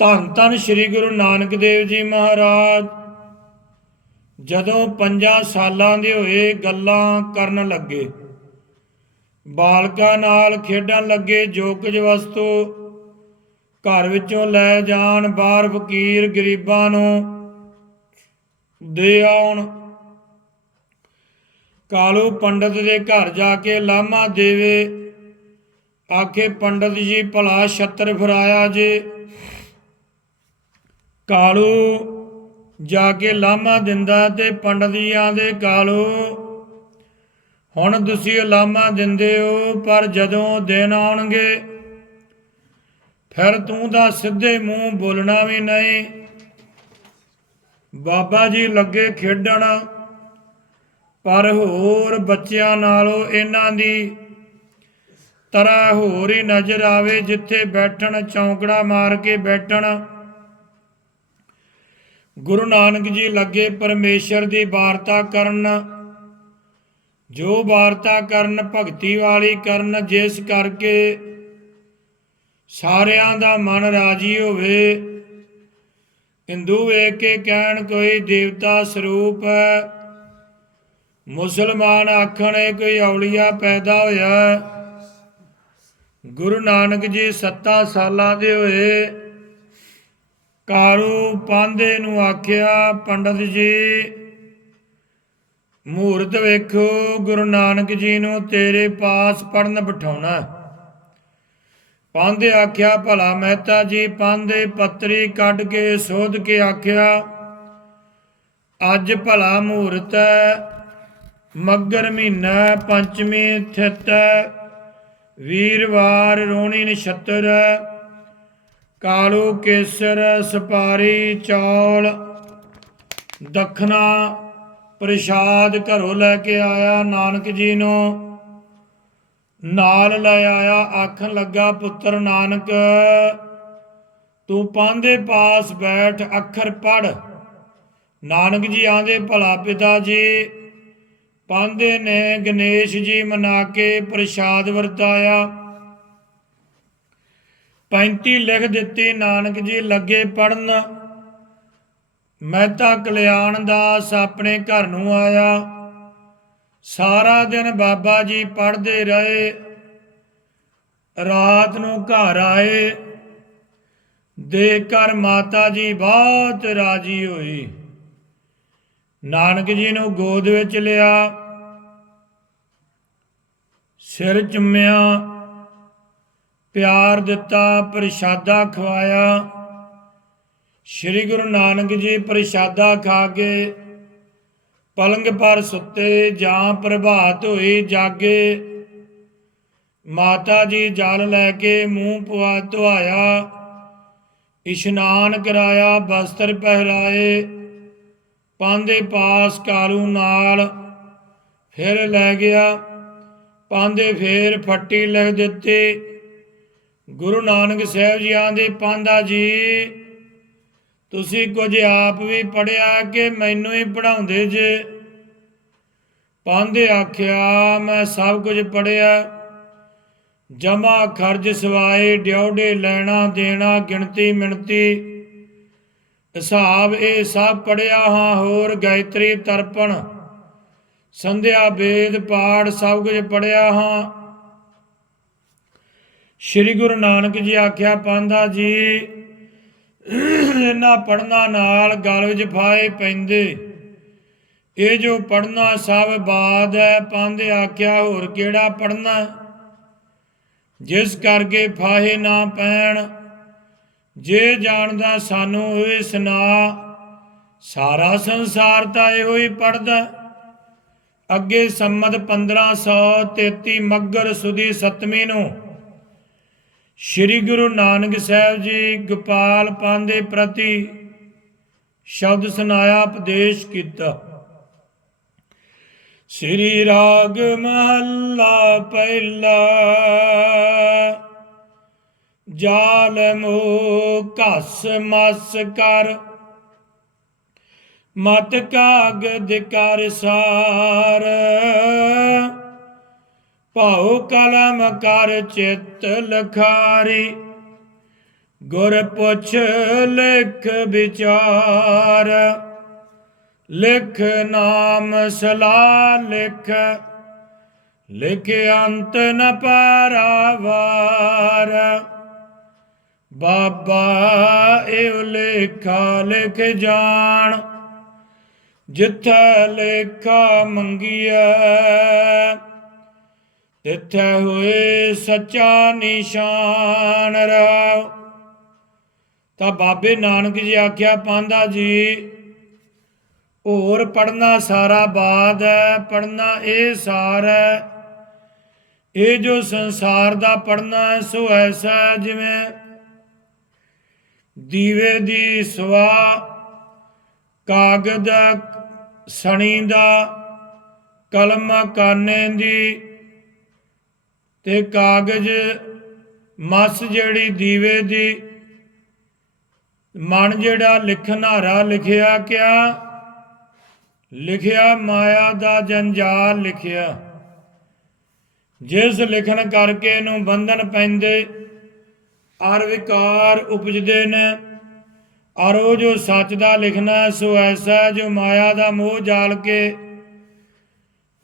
ਧੰਨ ਧੰਨ ਸ੍ਰੀ ਗੁਰੂ ਨਾਨਕ ਦੇਵ ਜੀ ਮਹਾਰਾਜ। ਜਦੋਂ ਪੰਜਾਂ ਸਾਲਾਂ ਦੇ ਹੋਏ ਗੱਲਾਂ ਕਰਨ ਲੱਗੇ, ਬਾਲਕਾਂ ਨਾਲ ਖੇਡਣ ਲੱਗੇ ਜੋ ਕੁਝ ਵਸਤੂ, ਘਰ ਵਿੱਚੋਂ ਲੈ ਜਾਣ ਬਾਹਰ ਫਕੀਰ ਗਰੀਬਾਂ ਨੂੰ ਦੇ ਆਉਣ, ਕਾਲੂ ਪੰਡਤ ਦੇ ਘਰ ਜਾ ਕੇ ਲਾਮਾ ਦੇਵੇ, ਆਖੇ ਪੰਡਤ ਜੀ ਭਲਾ ਛੱਤਰ ਫਿਰਾਇਆ ਜੇ। ਕਾਲੂ ਜਾ ਕੇ ਲਾਮਾ ਦਿੰਦਾ ਤੇ ਪੰਡਦੀਆਂ ਦੇ ਆਂਦੇ ਕਾਲੂ। ਹੁਣ ਤੁਸੀਂ ਲਾਮਾ ਦਿੰਦੇ ਹੋ, ਪਰ ਜਦੋਂ ਦਿਨ ਆਉਣਗੇ, ਫਿਰ ਤੂੰ ਦਾ ਸਿੱਧੇ ਮੂੰਹ ਬੋਲਣਾ ਵੀ ਨਹੀਂ। ਬਾਬਾ ਜੀ ਲੱਗੇ ਖੇਡਣ, ਪਰ ਹੋਰ ਬੱਚਿਆਂ ਨਾਲੋਂ ਇਹਨਾਂ ਦੀ ਤਰ੍ਹਾਂ ਹੋਰ ਹੀ ਨਜ਼ਰ ਆਵੇ, ਜਿੱਥੇ ਬੈਠਣ, ਚੌਂਕੜਾ ਮਾਰ ਕੇ ਬੈਠਣ। ਗੁਰੂ ਨਾਨਕ ਜੀ ਲੱਗੇ ਪਰਮੇਸ਼ਰ ਦੀ ਵਾਰਤਾ ਕਰਨ। ਜੋ ਵਾਰਤਾ ਕਰਨ, ਭਗਤੀ ਵਾਲੀ ਕਰਨ, ਜਿਸ ਕਰਕੇ ਸਾਰਿਆਂ ਦਾ ਮਨ ਰਾਜੀ ਹੋਵੇ। ਹਿੰਦੂ ਵੇਖ ਕੇ ਕਹਿਣ, ਕੋਈ ਦੇਵਤਾ ਸਰੂਪ ਹੈ। ਮੁਸਲਮਾਨ ਆਖਣੇ ਕੋਈ ਔਲੀਆ ਪੈਦਾ ਹੋਇਆ ਗੁਰੂ ਨਾਨਕ ਜੀ 7 ਸਾਲਾਂ ਦੇ ਹੋਏ। ਕਾਰੂ ਪਾਂਦੇ ਨੂੰ ਆਖਿਆ, ਪੰਡਤ ਜੀ, ਮੂਰਤ ਵੇਖੋ, ਗੁਰੂ ਨਾਨਕ ਜੀ ਨੂੰ ਤੇਰੇ ਪਾਸ ਪੜਨ ਬਿਠਾਉਣਾ ਪਾਂਦੇ ਆਖਿਆ, ਭਲਾ ਮਹਿਤਾ ਜੀ ਪਾਂਦੇ ਪੱਤਰੀ ਕੱਢ ਕੇ ਸੋਧ ਕੇ ਆਖਿਆ, ਅੱਜ ਭਲਾ ਮੂਰਤ ਹੈ, ਮੱਗਰ ਮਹੀਨਾ ਪੰਚਮੀ ਥਿਤ ਵੀਰਵਾਰ ਰੋਣੀ ਨਛੱਤਰ ਕਾਲੂ ਕੇਸਰ ਸਪਾਰੀ ਚੌਲ ਦਖਣਾ ਪ੍ਰਸ਼ਾਦ ਘਰੋਂ ਲੈ ਕੇ ਆਇਆ ਨਾਨਕ ਜੀ ਨੂੰ। ਨਾਲ ਲੈ ਆਇਆ, ਆਖਣ ਲੱਗਾ, ਪੁੱਤਰ ਨਾਨਕ, ਤੂੰ ਪਾਂਦੇ ਪਾਸ ਬੈਠ, ਅੱਖਰ ਪੜ ਨਾਨਕ ਜੀ ਆਂਦੇ ਭਲਾ ਪਿਤਾ ਜੀ ਪਾਂਦੇ ਨੇ ਗਣੇਸ਼ ਜੀ ਮਨਾ ਕੇ ਪ੍ਰਸ਼ਾਦ ਵਰਤਾਇਆ। 35 ਲਿਖ ਦਿੱਤੀ, ਨਾਨਕ ਜੀ ਲੱਗੇ ਪੜਨ ਮਹਿਤਾ ਕਲਿਆਣ ਦਾਸ ਆਪਣੇ ਘਰ ਨੂੰ ਆਇਆ। ਸਾਰਾ ਦਿਨ ਬਾਬਾ ਜੀ ਪੜ੍ਹਦੇ ਰਹੇ। ਰਾਤ ਨੂੰ ਘਰ ਆਏ। ਦੇਖ ਕਰ ਮਾਤਾ ਜੀ ਬਹੁਤ ਰਾਜੀ ਹੋਈ। ਨਾਨਕ ਜੀ ਨੂੰ ਗੋਦ ਵਿੱਚ ਲਿਆ। ਸਿਰ ਚੁੰਮਿਆ। ਪਿਆਰ ਦਿੱਤਾ, ਪ੍ਰਸ਼ਾਦਾ ਖਵਾਇਆ। ਸ੍ਰੀ ਗੁਰੂ ਨਾਨਕ ਜੀ ਪ੍ਰਸ਼ਾਦਾ ਖਾ ਕੇ ਪਲੰਗ ਪਰ ਸੁੱਤੇ, ਜਾਂ ਪ੍ਰਭਾਤ ਹੋਈ ਜਾਗੇ। ਮਾਤਾ ਜੀ ਜਲ ਲੈ ਕੇ ਮੂੰਹ ਪਵਾ ਧੁਆਇਆ ਇਸ਼ਨਾਨ ਕਰਾਇਆ, ਬਸਤਰ ਪਹਿਰਾਏ, ਪਾਂਦੇ ਪਾਸ ਕਾਲੂ ਨਾਲ ਫਿਰ ਲੈ ਗਿਆ। ਪਾਂਦੇ ਫੇਰ ਫੱਟੀ ਲਿਖ ਦਿੱਤੀ। ਗੁਰੂ ਨਾਨਕ ਸਾਹਿਬ ਜੀ ਆਂਦੇ ਪਾਂਦਾ ਜੀ, ਤੁਸੀਂ ਕੁਝ ਆਪ ਵੀ ਪੜਿਆ ਕਿ ਮੈਨੂੰ ਹੀ ਪੜਾਉਂਦੇ ਜੇ? ਪਾਂਦੇ ਆਖਿਆ, ਮੈਂ ਸਭ ਕੁਝ ਪੜਿਆ ਜਮਾ ਖਰਜ ਸਵਾਏ ਡਿਉਡੇ ਲੈਣਾ ਦੇਣਾ, ਗਿਣਤੀ ਮਿਣਤੀ। ਹਿਸਾਬ ਇਹ ਸਭ ਪੜਿਆ ਹਾਂ, ਹੋਰ ਗਾਇਤਰੀ ਤਰਪਣ। ਸੰਧਿਆ, ਵੇਦ, ਪਾਠ ਸਭ ਕੁਝ ਪੜਿਆ ਹਾਂ। ਸ੍ਰੀ ਗੁਰੂ ਨਾਨਕ ਜੀ ਆਖਿਆ ਪਾਂਦਾ ਜੀ, ਇਹਨਾਂ ਪੜਨਾ ਨਾਲ ਗਲ ਵਿੱਚ ਫਾਏ ਪੈਂਦੇ। ਇਹ ਜੋ ਪੜਨਾ ਸਭ ਬਾਦ ਹੈ। ਪਾਂਦੇ ਆਖਿਆ, ਹੋਰ ਕਿਹੜਾ ਪੜਨਾ ਜਿਸ ਕਰਕੇ ਫਾਹੇ ਨਾ ਪੈਣ, ਜੇ ਜਾਣਦਾ ਸਾਨੂੰ ਹੋਏ ਸੁਨਾ ਸਾਰਾ ਸੰਸਾਰ ਤਾਂ ਇਹੋ ਹੀ ਪੜਦਾ ਅੱਗੇ ਸੰਮਤ 1533 ਮੱਗਰ ਸੁਦੀ ਸਤਵੀਂ ਨੂੰ ਸ੍ਰੀ ਗੁਰੂ ਨਾਨਕ ਸਾਹਿਬ ਜੀ ਗੋਪਾਲ ਪਾਂਦੇ ਪ੍ਰਤੀ ਸ਼ਬਦ ਸੁਨਾਇਆ, ਉਪਦੇਸ਼ ਕੀਤਾ। ਸ੍ਰੀ ਰਾਗ ਮਹੱਲਾ ਪਹਿਲਾ, ਜਾਲ ਮੋ ਘਸ ਮਸ ਕਰ, ਮਤ ਕਾਗਦ ਕਰ ਸਾਰ। ਭਾਉ ਕਲਮ ਕਰ ਚਿੱਤ ਲਖਾਰੀ, ਗੁਰ ਪੁੱਛ ਲਿਖ ਵਿਚਾਰ, ਲਿਖ ਨਾਮ ਸਲਾ ਲਿਖ ਲਿਖ ਅੰਤ ਨ ਪਾਰਾਵਾਰ। ਬਾਬਾ ਇਹ ਲੇਖਾ ਲਿਖ ਜਾਣ, ਜਿੱਥੇ ਲੇਖਾ ਮੰਗੀਐ ਤਿੱਥੈ ਹੋਏ ਸੱਚਾ ਨਿਸ਼ਾਨ ਰਹਾਉ। ਤਾਂ ਬਾਬੇ ਨਾਨਕ ਜੀ ਆਖਿਆ, ਪਾਂਦਾ ਜੀ, ਹੋਰ ਪੜਨਾ ਸਾਰਾ ਬਾਦ ਹੈ ਪੜਨਾ ਇਹ ਸਾਰ ਹੈ। ਇਹ ਜੋ ਸੰਸਾਰ ਦਾ ਪੜਨਾ ਹੈ, ਸੋ ਐਸਾ ਹੈ ਜਿਵੇਂ ਦੀਵੇ ਦੀ ਸਵਾ ਕਾਗਜ਼ ਸਣੀ ਦਾ, ਕਲਮ ਕਾਨੇ ਦੀ ਤੇ ਕਾਗਜ਼ ਮਸ ਜਿਹੜੀ ਦੀਵੇ ਦੀ ਮਨ ਜਿਹੜਾ ਲਿਖਨਾਰਾ ਲਿਖਿਆ ਕਿਆ? ਲਿਖਿਆ ਮਾਇਆ ਦਾ ਜੰਜਾਲ ਲਿਖਿਆ। ਜਿਸ ਲਿਖਣ ਕਰਕੇ ਨੂੰ ਬੰਧਨ ਪੈਂਦੇ ਅਰ ਵਿਕਾਰ ਉਪਜਦੇ ਨੇ। ਔਰ ਉਹ ਜੋ ਸੱਚ ਦਾ ਲਿਖਣਾ ਸੋ ਐਸਾ ਹੈ ਜੋ ਮਾਇਆ ਦਾ ਮੋਹ ਜਾਲ ਕੇ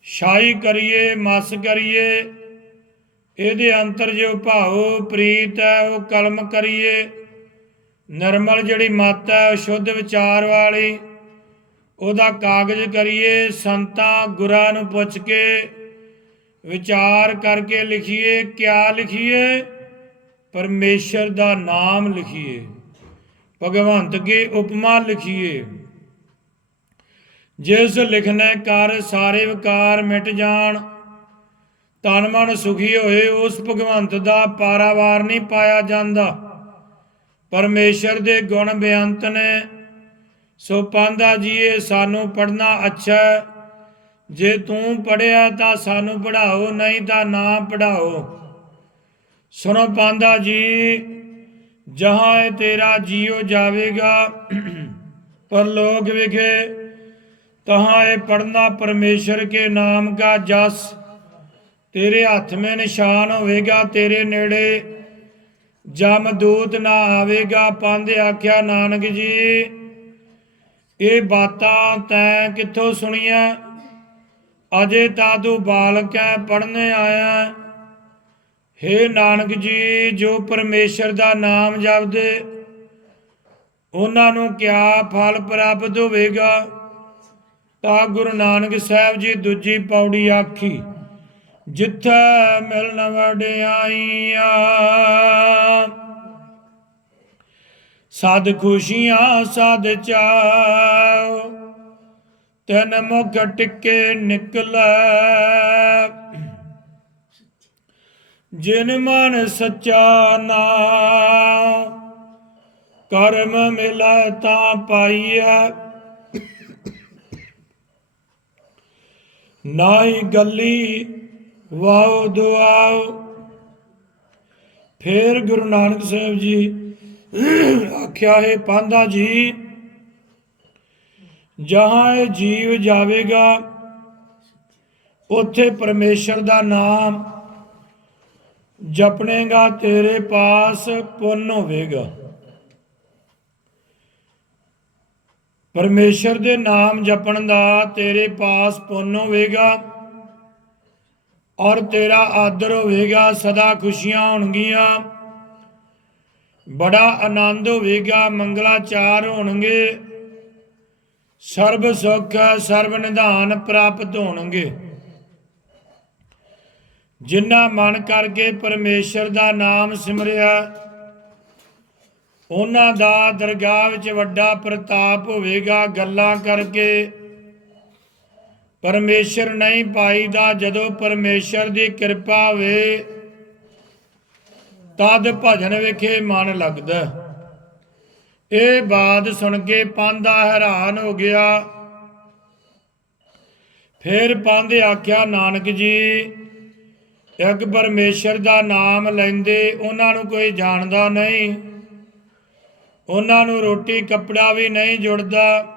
ਸ਼ਾਈ ਕਰੀਏ, ਮਸ ਕਰੀਏ। ਇਹਦੇ ਅੰਤਰ ਜੋ ਭਾਉ ਪ੍ਰੀਤ ਹੈ, ਉਹ ਕਲਮ ਕਰੀਏ। ਨਰਮਲ ਜਿਹੜੀ ਮਤ ਹੈ, ਉਹ ਸ਼ੁੱਧ ਵਿਚਾਰ ਵਾਲੀ। ਉਹਦਾ ਕਾਗਜ਼ ਕਰੀਏ, ਸੰਤਾਂ ਗੁਰਾਂ ਨੂੰ ਪੁੱਛ ਕੇ ਵਿਚਾਰ ਕਰਕੇ ਲਿਖੀਏ। ਕਿਆ ਲਿਖੀਏ? ਪਰਮੇਸ਼ਰ ਦਾ ਨਾਮ ਲਿਖੀਏ। ਭਗਵੰਤ ਕੀ ਉਪਮਾ ਲਿਖੀਏ। ਜਿਸ ਲਿਖਨੇ ਕਰ ਸਾਰੇ ਵਿਕਾਰ ਮਿਟ ਜਾਣ ਤਨ ਮਨ ਸੁਖੀ ਹੋਏ, ਉਸ ਭਗਵੰਤ ਦਾ ਪਾਰਾਵਾਰ ਨਹੀਂ ਪਾਇਆ ਜਾਂਦਾ। ਪਰਮੇਸ਼ਰ ਦੇ ਗੁਣ ਬੇਅੰਤ ਨੇ। ਸੋ ਪਾਂਦਾ ਜੀਏ, ਸਾਨੂੰ ਪੜਨਾ ਅੱਛਾ ਜੇ ਤੂੰ ਪੜਿਆ ਤਾਂ ਸਾਨੂੰ ਪੜਾਓ ਨਹੀਂ ਤਾਂ ਨਾ ਪੜਾਓ ਸੁਣੋ ਪਾਂਦਾ ਜੀ, ਜਹਾਂ ਇਹ ਤੇਰਾ ਜੀਉ ਜਾਵੇਗਾ, ਪਰ ਲੋਕ ਵਿਖੇ, ਤਹਾਂ ਇਹ ਪੜਨਾ ਪਰਮੇਸ਼ਰ ਕੇ ਨਾਮ ਕਾ ਜਸ। ਤੇਰੇ ਹੱਥ ਮੇ ਨਿਸ਼ਾਨ ਹੋਵੇਗਾ, ਤੇਰੇ ਨੇੜੇ ਜਮਦੂਤ ਨਾ ਆਵੇਗਾ। ਪਾਂਦੇ ਆਖਿਆ, ਨਾਨਕ ਜੀ, ਇਹ ਬਾਤਾਂ ਤੈਂ ਕਿੱਥੋਂ ਸੁਣੀਆਂ? ਅਜੇ ਤਾਂ ਤੂੰ ਬਾਲਕ ਹੈ ਪੜਨੇ ਆਇਆ ਹੇ ਨਾਨਕ ਜੀ, ਜੋ ਪਰਮੇਸ਼ਰ ਦਾ ਨਾਮ ਜਪਦੇ, ਉਹਨਾਂ ਨੂੰ ਕਿਆ ਫਲ ਪ੍ਰਾਪਤ ਹੋਵੇਗਾ? ਤਾਂ ਗੁਰੂ ਨਾਨਕ ਸਾਹਿਬ ਜੀ ਦੂਜੀ ਪੌੜੀ ਆਖੀ ਜਿੱਥੈ ਮਿਲਨ ਵਡਿਆਈਆਂ। ਸਦ ਖੁਸ਼ੀਆਂ, ਸਦ ਚਾਉ, ਤਨ ਮੁਖ ਟਿੱਕੇ ਨਿਕਲੈ। ਜਿਨ ਮਨ ਸੱਚਾ ਨਾਮ ਕਰਮ ਮਿਲੈ ਤਾਂ ਪਾਈਐ। ਨਾਹੀ ਗੱਲੀ ਵਾਉ ਦੁਆਉ ਫੇਰ ਗੁਰੂ ਨਾਨਕ ਸਾਹਿਬ ਜੀ ਆਖਿਆ, ਹੈ ਪਾਂਦਾ ਜੀ, ਜਹਾਂ ਇਹ ਜੀਵ ਜਾਵੇਗਾ, ਉੱਥੇ ਪਰਮੇਸ਼ਰ ਦਾ ਨਾਮ ਜਪਣੇਗਾ, ਤੇਰੇ ਪਾਸ ਪੁੰਨ ਹੋਵੇਗਾ। ਪਰਮੇਸ਼ਰ ਦੇ ਨਾਮ ਜਪਣ ਦਾ ਤੇਰੇ ਪਾਸ ਪੁੰਨ ਹੋਵੇਗਾ। ਔਰ ਤੇਰਾ ਆਦਰ ਹੋਵੇਗਾ, ਸਦਾ ਖੁਸ਼ੀਆਂ ਹੋਣਗੀਆਂ। ਬੜਾ ਆਨੰਦ ਹੋਵੇਗਾ, ਮੰਗਲਾਚਾਰ ਹੋਣਗੇ। ਸਰਬ ਸੁਖ, ਸਰਬ ਨਿਧਾਨ ਪ੍ਰਾਪਤ ਹੋਣਗੇ। ਜਿਨ੍ਹਾਂ ਮਨ ਕਰਕੇ ਪਰਮੇਸ਼ਰ ਦਾ ਨਾਮ ਸਿਮਰਿਆ, ਉਹਨਾਂ ਦਾ ਦਰਗਾਹ ਵਿੱਚ ਵੱਡਾ ਪ੍ਰਤਾਪ ਹੋਵੇਗਾ, ਗੱਲਾਂ ਕਰਕੇ। ਪਰਮੇਸ਼ਰ ਨਹੀਂ ਪਾਈਦਾ ਜਦੋਂ ਪਰਮੇਸ਼ਰ ਦੀ ਕਿਰਪਾ ਹੋਵੇ ਤਦ ਭਜਨ ਵਿਖੇ ਮਨ ਲੱਗਦਾ। ਇਹ ਬਾਤ ਸੁਣ ਕੇ ਪਾਂਦਾ ਹੈਰਾਨ ਹੋ ਗਿਆ। ਫਿਰ ਪਾਂਦੇ ਆਖਿਆ, ਨਾਨਕ ਜੀ, ਇੱਕ ਪਰਮੇਸ਼ਰ ਦਾ ਨਾਮ ਲੈਂਦੇ ਉਹਨਾਂ ਨੂੰ ਕੋਈ ਜਾਣਦਾ ਨਹੀਂ। ਉਹਨਾਂ ਨੂੰ ਰੋਟੀ, ਕੱਪੜਾ ਵੀ ਨਹੀਂ ਜੁੜਦਾ।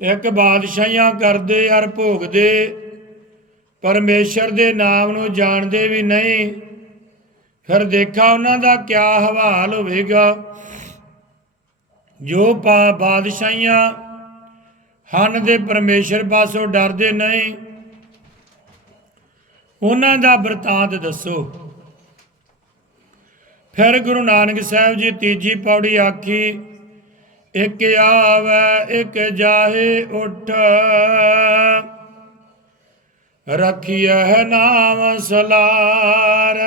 ਇੱਕ ਬਾਦਸ਼ਾਹੀਆਂ ਕਰਦੇ ਅਰ ਭੋਗਦੇ, ਪਰਮੇਸ਼ਰ ਦੇ ਨਾਮ ਨੂੰ ਜਾਣਦੇ ਵੀ ਨਹੀਂ। ਫਿਰ ਦੇਖਾ ਉਹਨਾਂ ਦਾ ਕਿਆ ਹਵਾਲ ਹੋਵੇਗਾ। ਜੋ ਪਾ ਬਾਦਸ਼ਾਹੀਆਂ ਹਨ ਦੇ ਪਰਮੇਸ਼ਰ ਪਾਸੋਂ ਡਰਦੇ ਨਹੀਂ। ਉਹਨਾਂ ਦਾ ਵਰਤਾਂਤ ਦੱਸੋ। ਫਿਰ ਗੁਰੂ ਨਾਨਕ ਸਾਹਿਬ ਜੀ ਤੀਜੀ ਪੌੜੀ ਆਖੀ ਇੱਕ ਆਵੇ, ਇੱਕ ਜਾਹੇ ਉਠ। ਰਖਿਐ ਨਾਮ ਸਲਾਰ।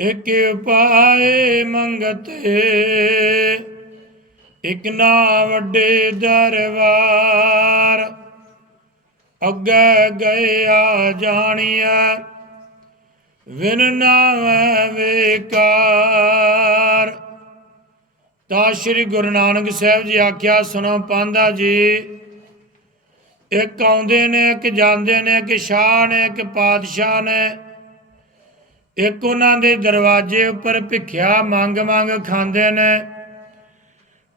ਇਕ ਉਪਾਏ ਮੰਗਤੇ। ਇਕ ਨਾ ਵੱਡੇ ਦਰਬਾਰ। ਅੱਗੇ ਗਿਆ ਆ ਜਾਣੀਐ ਵਿਨ ਨਾਮੈ ਵੇਕਾਰ। ਤਾਂ ਸ੍ਰੀ ਗੁਰੂ ਨਾਨਕ ਸਾਹਿਬ ਜੀ ਆਖਿਆ, ਸੁਣੋ ਪਾਂਦਾ ਜੀ, ਇੱਕ ਆਉਂਦੇ ਨੇ, ਇੱਕ ਜਾਂਦੇ ਨੇ, ਇੱਕ ਸ਼ਾਹ ਨੇ, ਇੱਕ ਪਾਤਸ਼ਾਹ ਨੇ, ਇੱਕ ਉਹਨਾਂ ਦੇ ਦਰਵਾਜ਼ੇ ਉੱਪਰ ਭਿੱਖਿਆ ਮੰਗ ਮੰਗ ਖਾਂਦੇ ਨੇ।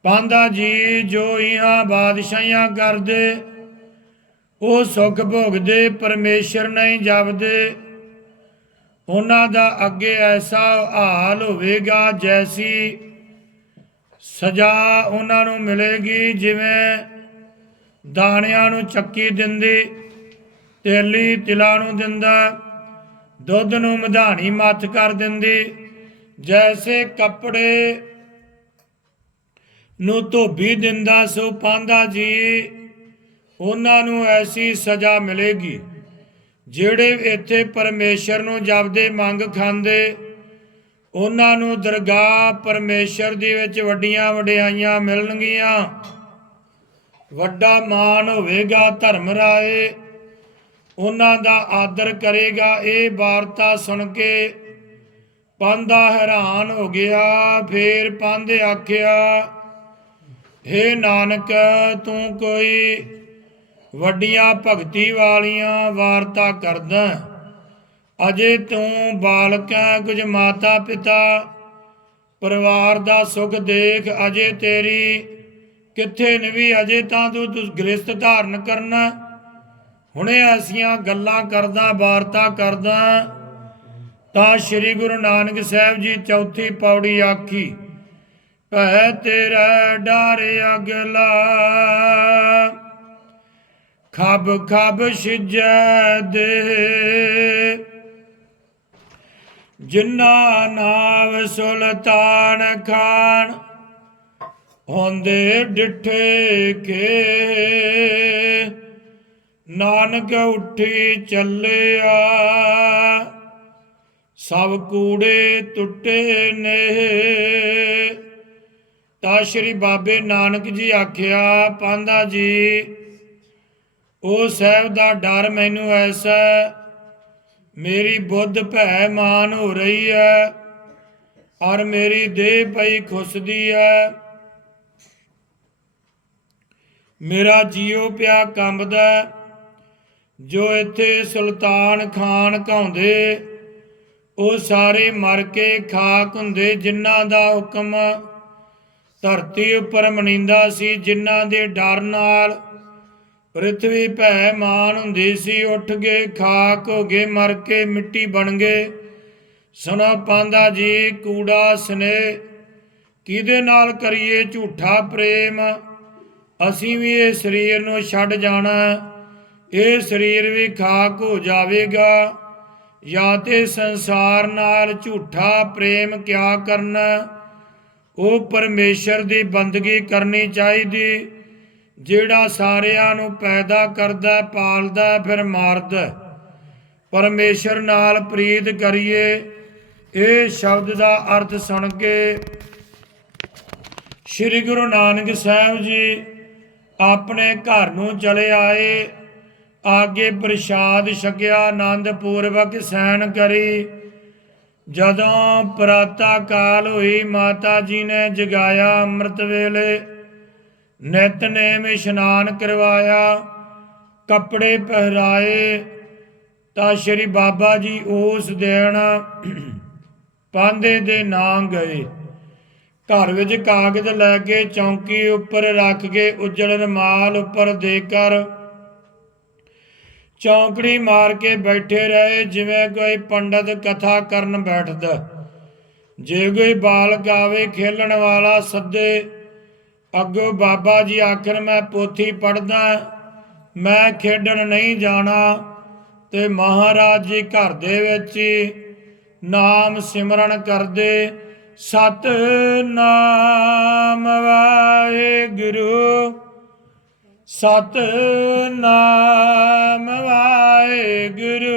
ਪਾਂਦਾ ਜੀ, ਜੋ ਇਹਾਂ ਬਾਦਸ਼ਾਹੀਆਂ ਕਰਦੇ, ਉਹ ਸੁਖ ਭੋਗਦੇ, ਪਰਮੇਸ਼ਰ ਨਹੀਂ ਜਪਦੇ। ਉਹਨਾਂ ਦਾ ਅੱਗੇ ਐਸਾ ਹਾਲ ਹੋਵੇਗਾ ਜੈਸੀ ਸਜ਼ਾ ਉਹਨਾਂ ਨੂੰ ਮਿਲੇਗੀ, ਜਿਵੇਂ ਦਾਣਿਆਂ ਨੂੰ ਚੱਕੀ ਦਿੰਦੀ, ਤੇਲੀ ਤਿਲਾਂ ਨੂੰ ਦਿੰਦਾ, ਦੁੱਧ ਨੂੰ ਮਧਾਣੀ ਮੱਥ ਕਰ ਦਿੰਦੀ, ਜੈਸੇ ਕੱਪੜੇ ਨੂੰ ਧੋਬੀ ਦਿੰਦਾ, ਸੋ ਪਾਂਦਾ ਜੀ, ਉਹਨਾਂ ਨੂੰ ਐਸੀ ਸਜ਼ਾ ਮਿਲੇਗੀ, ਜਿਹੜੇ ਇੱਥੇ ਪਰਮੇਸ਼ਰ ਨੂੰ ਜਪਦੇ, ਮੰਗ ਖਾਂਦੇ ਉਹਨਾਂ ਨੂੰ ਦਰਗਾਹ ਪਰਮੇਸ਼ਰ ਦੀ ਵਿੱਚ ਵੱਡੀਆਂ ਵਡਿਆਈਆਂ ਮਿਲਣਗੀਆਂ। ਵੱਡਾ ਮਾਣ ਹੋਵੇਗਾ ਧਰਮ ਰਾਏ ਉਹਨਾਂ ਦਾ ਆਦਰ ਕਰੇਗਾ, ਇਹ ਵਾਰਤਾ ਸੁਣ ਕੇ ਪਾਂਦਾ ਹੈਰਾਨ ਹੋ ਗਿਆ, ਫੇਰ ਪਾਂਦੇ ਆਖਿਆ, ਹੇ ਨਾਨਕ, ਤੂੰ ਕੋਈ ਵੱਡੀਆਂ ਭਗਤੀ ਵਾਲੀਆਂ ਵਾਰਤਾ ਕਰਦਾ ਅਜੇ ਤੂੰ ਬਾਲਕ ਕੁਝ ਮਾਤਾ ਪਿਤਾ, ਪਰਿਵਾਰ ਦਾ ਸੁਖ ਦੇਖ ਅਜੇ ਤੇਰੀ, ਕਿੱਥੇ ਨਵੀ ਅਜੇ ਤਾਂ ਤੂੰ ਤੂੰ ਗ੍ਰਸਥ ਧਾਰਨ ਕਰਨਾ। ਹੁਣੇ ਐਸੀਆਂ ਗੱਲਾਂ ਕਰਦਾ, ਵਾਰਤਾ ਕਰਦਾ, ਤਾਂ ਸ੍ਰੀ ਗੁਰੂ ਨਾਨਕ ਸਾਹਿਬ ਜੀ ਚੌਥੀ ਪੌੜੀ ਆਖੀ, ਭੈ ਤੇਰਾ ਡਰ ਅਗਲਾ। ਖਬ ਖਬ ਸਿਜੈ ਦੇ। ਜਿਨਾ ਨਾਮ ਸੁਲਤਾਨ ਖਾਨ ਹੁੰਦੇ ਡਿਠੇ ਕੇ। ਨਾਨਕ ਉੱਠੀ ਚੱਲਿਆ, ਸਭ ਕੂੜੇ ਟੁੱਟੇ ਨੇ। ਤਾਂ ਸ਼੍ਰੀ ਬਾਬੇ ਨਾਨਕ ਜੀ ਆਖਿਆ, ਪਾਂਦਾ ਜੀ, ਉਹ ਸਾਹਿਬ ਦਾ ਡਰ ਮੈਨੂੰ ਐਸਾ ਮੇਰੀ ਬੁੱਧ ਭੈ ਮਾਨ ਹੋ ਰਹੀ ਹੈ, ਔਰ ਮੇਰੀ ਦੇਹ ਪਈ ਖੁਸ਼ਦੀ ਹੈ। ਮੇਰਾ ਜੀਉ ਪਿਆ ਕੰਬਦਾ ਜੋ ਇੱਥੇ ਸੁਲਤਾਨ ਖਾਨ ਘਾਉਂਦੇ, ਉਹ ਸਾਰੇ ਮਰ ਕੇ ਖਾਕ ਹੁੰਦੇ, ਜਿਨ੍ਹਾਂ ਦਾ ਹੁਕਮ ਧਰਤੀ ਉੱਪਰ ਮਨਿੰਦਾ ਸੀ, ਜਿਨ੍ਹਾਂ ਦੇ ਡਰ ਨਾਲ ਪ੍ਰਿਥਵੀ ਭੈ ਮਾਨ ਹੁੰਦੀ ਸੀ, ਉੱਠ ਗਏ, ਖਾਕ ਹੋ ਗਏ, ਮਰ ਕੇ ਮਿੱਟੀ ਬਣ ਗਏ। ਸੁਣਾ ਪਾਂਦਾ ਜੀ, ਕੂੜਾ ਸਨੇ ਕਿਹਦੇ ਨਾਲ ਕਰੀਏ ਝੂਠਾ ਪ੍ਰੇਮ? ਅਸੀਂ ਵੀ ਇਹ ਸਰੀਰ ਨੂੰ ਛੱਡ ਜਾਣਾ, ਇਹ ਸਰੀਰ ਵੀ ਖਾਕ ਹੋ ਜਾਵੇਗਾ। ਜਾਂ ਤੇ ਸੰਸਾਰ ਨਾਲ ਝੂਠਾ ਪ੍ਰੇਮ ਕਿਆ ਕਰਨਾ? ਉਹ ਪਰਮੇਸ਼ਰ ਦੀ ਬੰਦਗੀ ਕਰਨੀ ਚਾਹੀਦੀ। ਜਿਹੜਾ ਸਾਰਿਆਂ ਨੂੰ ਪੈਦਾ ਕਰਦਾ, ਪਾਲਦਾ, ਫਿਰ ਮਾਰਦਾ ਪਰਮੇਸ਼ਰ ਨਾਲ ਪ੍ਰੀਤ ਕਰੀਏ। ਇਹ ਸ਼ਬਦ ਦਾ ਅਰਥ ਸੁਣ ਕੇ ਸ੍ਰੀ ਗੁਰੂ ਨਾਨਕ ਸਾਹਿਬ ਜੀ ਆਪਣੇ ਘਰ ਨੂੰ ਚਲੇ ਆਏ। ਆਗੇ ਪ੍ਰਸ਼ਾਦ ਛਕਿਆ ਆਨੰਦ ਪੂਰਵਕ ਸੈਨ ਕਰੀ। ਜਦੋਂ ਪ੍ਰਾਤਾ ਕਾਲ ਹੋਈ, ਮਾਤਾ ਜੀ ਨੇ ਜਗਾਇਆ ਅੰਮ੍ਰਿਤ ਵੇਲੇ। ਨਿਤਨੇਮ ਇਸ਼ਨਾਨ ਕਰਵਾਇਆ, ਕੱਪੜੇ ਪਹਿਰਾਏ, ਤਾਂ ਸ਼੍ਰੀ ਬਾਬਾ ਜੀ ਉਸ ਦਿਨ ਪਾਂਦੇ ਦੇ ਨਾਂ ਗਏ। ਘਰ ਵਿੱਚ ਕਾਗਜ਼ ਲੈ ਕੇ ਚੌਂਕੀ ਉੱਪਰ ਰੱਖ ਕੇ ਉਜਲ ਮਾਲ ਉੱਪਰ ਦੇ ਕਰ ਚੌਂਕੜੀ ਮਾਰ ਕੇ ਬੈਠੇ ਰਹੇ, ਜਿਵੇਂ ਕੋਈ ਪੰਡਤ ਕਥਾ ਕਰਨ ਬੈਠਦਾ। ਜੇ ਕੋਈ ਬਾਲਕ ਆਵੇ ਖੇਲਣ ਵਾਲਾ ਸੱਦੇ ਅੱਗੋਂ ਬਾਬਾ ਜੀ ਆਖਰ ਮੈਂ ਪੋਥੀ ਪੜਦਾ ਮੈਂ ਖੇਡਣ ਨਹੀਂ ਜਾਣਾ ਤੇ ਮਹਾਰਾਜ ਜੀ ਘਰ ਦੇ ਵਿੱਚ ਹੀ ਨਾਮ ਸਿਮਰਨ ਕਰਦੇ ਸਤ ਨਾਮ ਵਾਹਿਗੁਰੂ ਸਤ ਨਾਮ ਵਾਹਿਗੁਰੂ।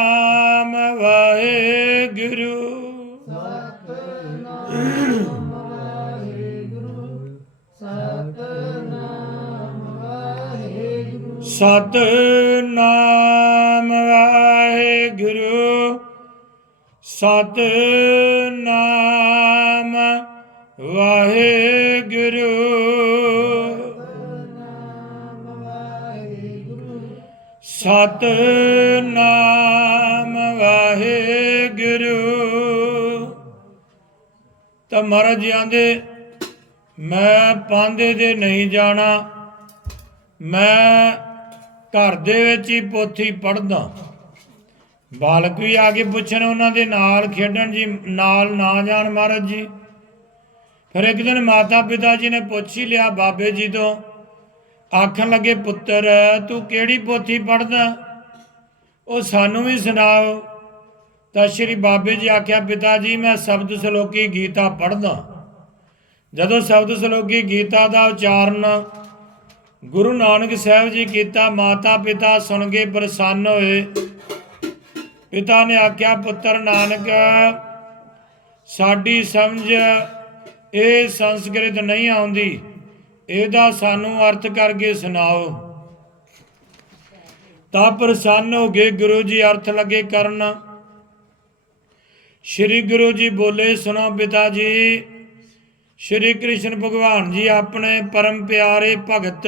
ਸਤ ਨਾਮ ਵਾਹਿਗੁਰੂ ਸਤ ਨਾਮ ਵਾਹਿਗੁਰੂ। ਸਤ ਨਾਮ ਵਾਹਿਗੁਰੂ। ਤਾਂ ਮਹਾਰਾਜ ਜੀ ਆਂਦੇ, ਮੈਂ ਪਾਂਦੇ ਦੇ ਨਹੀਂ ਜਾਣਾ, ਮੈਂ ਘਰ ਦੇ ਵਿੱਚ ਹੀ ਪੋਥੀ ਪੜ੍ਹਦਾ। ਬਾਲਕ ਵੀ ਆ ਕੇ ਪੁੱਛਣ ਉਹਨਾਂ ਦੇ ਨਾਲ ਖੇਡਣ ਜੀ, ਨਾਲ ਨਾ ਜਾਣ ਮਹਾਰਾਜ ਜੀ। ਫਿਰ ਇੱਕ ਦਿਨ ਮਾਤਾ ਪਿਤਾ ਜੀ ਨੇ ਪੁੱਛ ਹੀ ਲਿਆ, ਬਾਬੇ ਜੀ ਤੋਂ ਆਖਣ ਲੱਗੇ, ਪੁੱਤਰ, ਤੂੰ ਕਿਹੜੀ ਪੋਥੀ ਪੜ੍ਹਦਾ? ਉਹ ਸਾਨੂੰ ਵੀ ਸੁਣਾਓ। ਤਾਂ ਸ਼੍ਰੀ ਬਾਬੇ ਜੀ ਆਖਿਆ, ਪਿਤਾ ਜੀ, ਮੈਂ ਸ਼ਬਦ ਸ਼ਲੋਕੀ ਗੀਤਾ ਪੜ੍ਹਦਾ। ਜਦੋਂ ਸ਼ਬਦ ਸ਼ਲੋਕੀ ਗੀਤਾ ਦਾ ਉਚਾਰਨ ਗੁਰੂ ਨਾਨਕ ਸਾਹਿਬ ਜੀ ਕੀਤਾ, ਮਾਤਾ ਪਿਤਾ ਸੁਣ ਕੇ ਪ੍ਰਸੰਨ ਹੋਏ। ਪਿਤਾ ਨੇ ਆਖਿਆ, ਪੁੱਤਰ ਨਾਨਕ, ਸਾਡੀ ਸਮਝ ਇਹ ਸੰਸਕ੍ਰਿਤ ਨਹੀਂ ਆਉਂਦੀ। ਇਹਦਾ ਸਾਨੂੰ ਅਰਥ ਕਰਕੇ ਸੁਣਾਓ। ਤਾਂ ਪ੍ਰਸੰਨ ਹੋ ਗਏ ਗੁਰੂ ਜੀ ਅਰਥ ਲੱਗੇ ਕਰਨ। ਸ਼੍ਰੀ ਗੁਰੂ ਜੀ ਬੋਲੇ, ਸੁਣੋ ਪਿਤਾ ਜੀ ਸ਼੍ਰੀ ਕ੍ਰਿਸ਼ਨ ਭਗਵਾਨ ਜੀ ਆਪਣੇ ਪਰਮ ਪਿਆਰੇ ਭਗਤ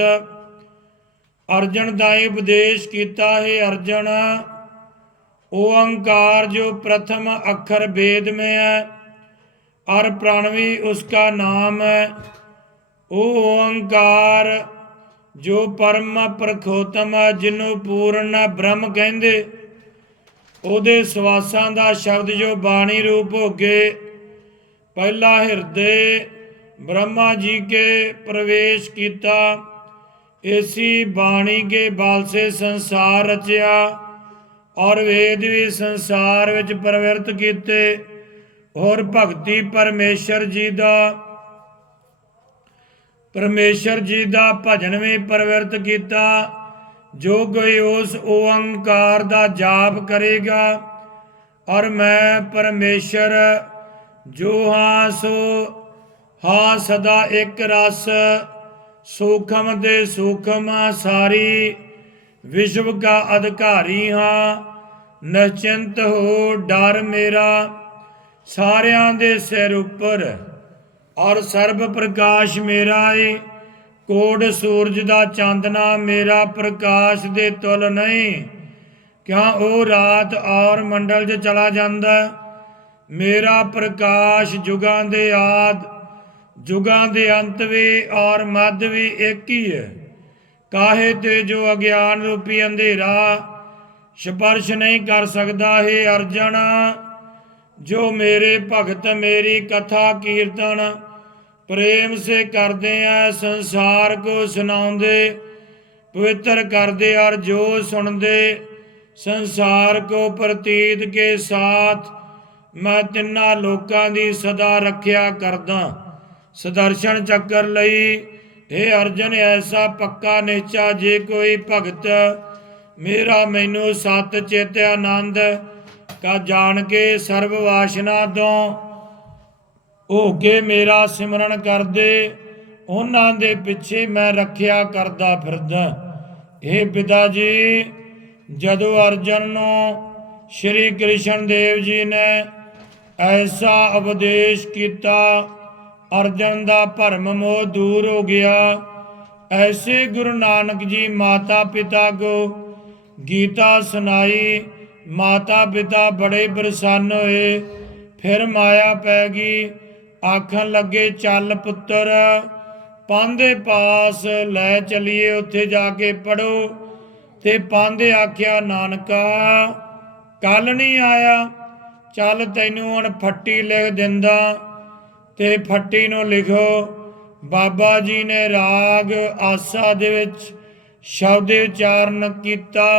ਅਰਜਨ ਦਾ ਇਹ ਉਪਦੇਸ਼ ਕੀਤਾ ਹੈ ਅਰਜਨ ओंकार जो प्रथम अक्षर वेद में है और प्रणवी उसका नाम है ओ ओंकार जो परम प्रखोतम ਹੈ ਜਿਹਨੂੰ ਪੂਰਨ ਬ੍ਰਹਮ ਕਹਿੰਦੇ ਉਹਦੇ ਸਵਾਸਾਂ ਦਾ ਸ਼ਬਦ ਜੋ ਬਾਣੀ ਰੂਪ ਹੋ ਗਏ ਪਹਿਲਾ ਹਿਰਦੇ ब्रह्मा जी के प्रवेश ਕੀਤਾ एसी ਬਾਣੀ ਕੇ ਬਲ ਸੇ ਸੰਸਾਰ ਰਚਿਆ ਔਰ ਵੇਦ ਵੀ ਸੰਸਾਰ ਵਿੱਚ ਪ੍ਰਵਿਰਤ ਕੀਤੇ ਔਰ ਭਗਤੀ ਪਰਮੇਸ਼ਰ ਜੀ ਦਾ ਪਰਮੇਸ਼ਰ ਜੀ ਦਾ ਭਜਨ ਵੀ ਪ੍ਰਵਿਰਤ ਕੀਤਾ ਜੋ ਕੋਈ ਉਸ ਓੰਕਾਰ ਦਾ ਜਾਪ ਕਰੇਗਾ ਔਰ ਮੈਂ ਪਰਮੇਸ਼ਰ ਜੋ ਹਾਂ ਸੋ ਹਾਂ ਸਦਾ ਇੱਕ ਰਸ, ਸੂਖਮ ਦੇ ਸੂਖਮ ਸਾਰੀ, ਵਿਸ਼ਵ ਕਾ ਅਧਿਕਾਰੀ ਹਾਂ, ਨਿਸ਼ਚਿੰਤ ਹੋ ਡਰ ਮੇਰਾ, ਸਾਰਿਆਂ ਦੇ ਸਿਰ ਉੱਪਰ, ਔਰ ਸਰਬ ਪ੍ਰਕਾਸ਼ ਮੇਰਾ ਏ, ਕੋੜ ਸੂਰਜ ਦਾ ਚਾਂਦਨਾ ਮੇਰਾ ਪ੍ਰਕਾਸ਼ ਦੇ ਤੁਲ ਨਹੀਂ ਕਿਉਂ ਉਹ ਰਾਤ ਔਰ ਮੰਡਲ 'ਚ ਚਲਾ ਜਾਂਦਾ, ਮੇਰਾ ਪ੍ਰਕਾਸ਼ ਜੁਗਾਂ ਦੇ ਆਦ ਜੁਗਾਂ ਦੇ ਅੰਤ ਵੀ ਔਰ ਮੱਧ ਵੀ ਇੱਕ ਹੀ ਹੈ। ਕਾਹੇ ਤੇ ਜੋ ਅਗਿਆਨ ਰੂਪੀ ਅੰਧੇਰਾ, ਸਪਰਸ਼ ਨਹੀਂ ਕਰ ਸਕਦਾ ਹੈ ਅਰਜਨ। ਜੋ ਮੇਰੇ ਭਗਤ ਮੇਰੀ ਕਥਾ ਕੀਰਤਨ, ਪ੍ਰੇਮ ਸੇ ਕਰਦੇ ਆ ਸੰਸਾਰ ਕੋ ਸੁਣਾਉਂਦੇ, ਪਵਿੱਤਰ ਕਰਦੇ ਔਰ ਜੋ ਸੁਣਦੇ, ਸੰਸਾਰ ਕੋ ਪ੍ਰਤੀਤ ਕੇ ਸਾਥ ਮੈਂ ਤਿੰਨਾਂ ਲੋਕਾਂ ਦੀ ਸਦਾ ਰੱਖਿਆ ਕਰਦਾ। ਸਦਰਸ਼ਨ ਚੱਕਰ ਲਈ ਇਹ ਅਰਜਨ, ਐਸਾ ਪੱਕਾ ਨਿਸ਼ਚਾ ਜੇ ਕੋਈ ਭਗਤ, ਮੇਰਾ ਮੈਨੂੰ ਸਤ ਚਿਤ ਆਨੰਦ, ਕਾ ਜਾਣ ਕੇ ਸਰਬ ਵਾਸ਼ਨਾ ਤੋਂ ਹੋ ਕੇ ਮੇਰਾ ਸਿਮਰਨ ਕਰਦੇ, ਉਹਨਾਂ ਦੇ ਪਿੱਛੇ ਮੈਂ ਰੱਖਿਆ ਕਰਦਾ ਫਿਰਦਾ। ਇਹ ਪਿਤਾ ਜੀ, ਜਦੋਂ ਅਰਜਨ ਨੂੰ ਸ਼੍ਰੀ ਕ੍ਰਿਸ਼ਨ ਦੇਵ ਜੀ ਨੇ ਐਸਾ ਉਪਦੇਸ਼ ਕੀਤਾ ਅਰਜਨ ਦਾ ਭਰਮ ਮੋਹ ਦੂਰ ਹੋ ਗਿਆ। ਐਸੇ ਗੁਰੂ ਨਾਨਕ ਜੀ ਮਾਤਾ ਪਿਤਾ ਕੋ ਗੀਤਾ ਸੁਣਾਈ। ਮਾਤਾ ਪਿਤਾ ਬੜੇ ਪ੍ਰਸੰਨ ਹੋਏ। ਫਿਰ ਮਾਇਆ ਪੈ ਗਈ। ਆਖਣ ਲੱਗੇ, ਚੱਲ ਪੁੱਤਰ ਪਾਂਦੇ ਪਾਸ ਲੈ ਚਲੀਏ, ਉੱਥੇ ਜਾ ਕੇ ਪੜੋ ਤੇ ਪਾਂਦੇ ਆਖਿਆ, ਨਾਨਕਾ ਕੱਲ ਨਹੀਂ ਆਇਆ। ਚੱਲ ਤੈਨੂੰ ਹੁਣ ਫੱਟੀ ਲਿਖ ਦਿੰਦਾ। ਤੇ ਫੱਟੀ ਨੂੰ ਲਿਖੋ, ਬਾਬਾ ਜੀ ਨੇ ਰਾਗ ਆਸਾ ਦੇ ਵਿੱਚ ਸ਼ਬਦ ਉਚਾਰਨ ਕੀਤਾ।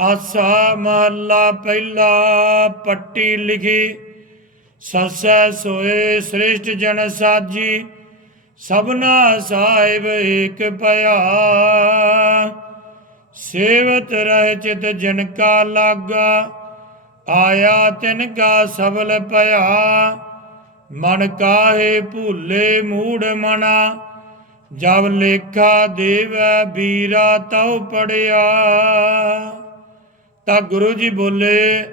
ਆਸਾ ਮਹੱਲਾ ਪਹਿਲਾ ਪੱਟੀ ਲਿਖੀ, ਸਸੈ ਸੋਏ ਸ੍ਰੇਸ਼ਟ ਜਨ ਸਾਜੀ, ਸਭਨਾ ਸਾਹਿਬ ਏਕ ਭਇਆ। ਸੇਵਤ ਰਹਿ ਚਿਤ ਜਨ ਕਾ ਲਾਗਾ, ਆਇਆ ਤਿਨ ਕਾ ਸਬਲ ਭਇਆ। ਮਨ ਕਾਹੇ ਭੂਲੇ ਮੂੜ ਮਨਾ, ਜਬ ਲੇਖਾ ਦੇਵੈ ਵੀਰਾ ਤਉ ਪੜਿਆ। ਤਾਂ ਗੁਰੂ ਜੀ ਬੋਲੇ,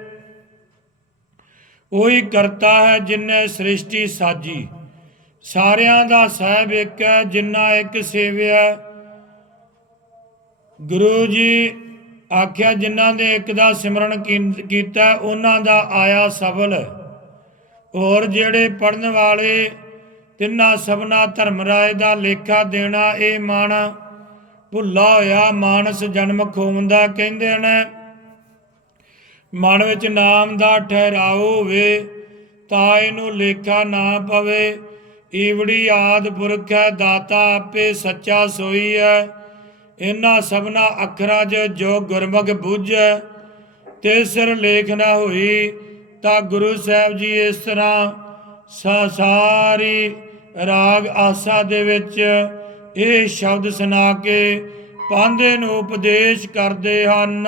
ਉਹੀ ਕਰਤਾ ਹੈ ਜਿਨੇ ਸ੍ਰਿਸ਼ਟੀ ਸਾਜੀ। ਸਾਰਿਆਂ ਦਾ ਸਹਿਬ ਇੱਕ ਹੈ ਜਿੰਨਾ ਇੱਕ ਸੇਵਿਆ ਗੁਰੂ ਜੀ ਆਖਿਆ, ਜਿਨ੍ਹਾਂ ਦੇ ਇੱਕ ਦਾ ਸਿਮਰਨ ਕੀਤਾ, ਉਹਨਾਂ ਦਾ ਆਇਆ ਸਫਲ ਹੋਰ ਜਿਹੜੇ ਪੜਨ ਵਾਲੇ ਤਿੰਨਾਂ ਸਭਨਾ ਧਰਮ ਰਾਏ ਦਾ ਲੇਖਾ ਦੇਣਾ ਇਹ ਮਨ ਭੁੱਲਾ ਹੋਇਆ, ਮਾਨਸ ਜਨਮ ਖੋਵੰਦਾ ਕਹਿੰਦੇ ਨੇ ਮਨ ਵਿੱਚ ਨਾਮ ਦਾ ਠਹਿਰਾਓ ਹੋਵੇ ਤਾਂ ਇਹਨੂੰ ਲੇਖਾ ਨਾ ਪਵੇ। ਈਵੜੀ ਆਦ ਪੁਰਖ ਹੈ, ਦਾਤਾ ਆਪੇ ਸੱਚਾ ਸੋਈ ਹੈ। ਇਹਨਾਂ ਸਭਨਾ ਅੱਖਰਾਂ 'ਚ ਜੋ ਗੁਰਮੁਖ ਬੁੱਝੈ ਤੇ ਸਿਰ ਲੇਖ ਨਾ ਹੋਈ ਤਾਂ ਗੁਰੂ ਸਾਹਿਬ ਜੀ ਇਸ ਤਰ੍ਹਾਂ ਸਾ- ਸਾਰੀ ਰਾਗ ਆਸਾ ਦੇ ਵਿੱਚ ਇਹ ਸ਼ਬਦ ਸੁਣਾ ਕੇ ਪਾਂਦੇ ਨੂੰ ਉਪਦੇਸ਼ ਕਰਦੇ ਹਨ।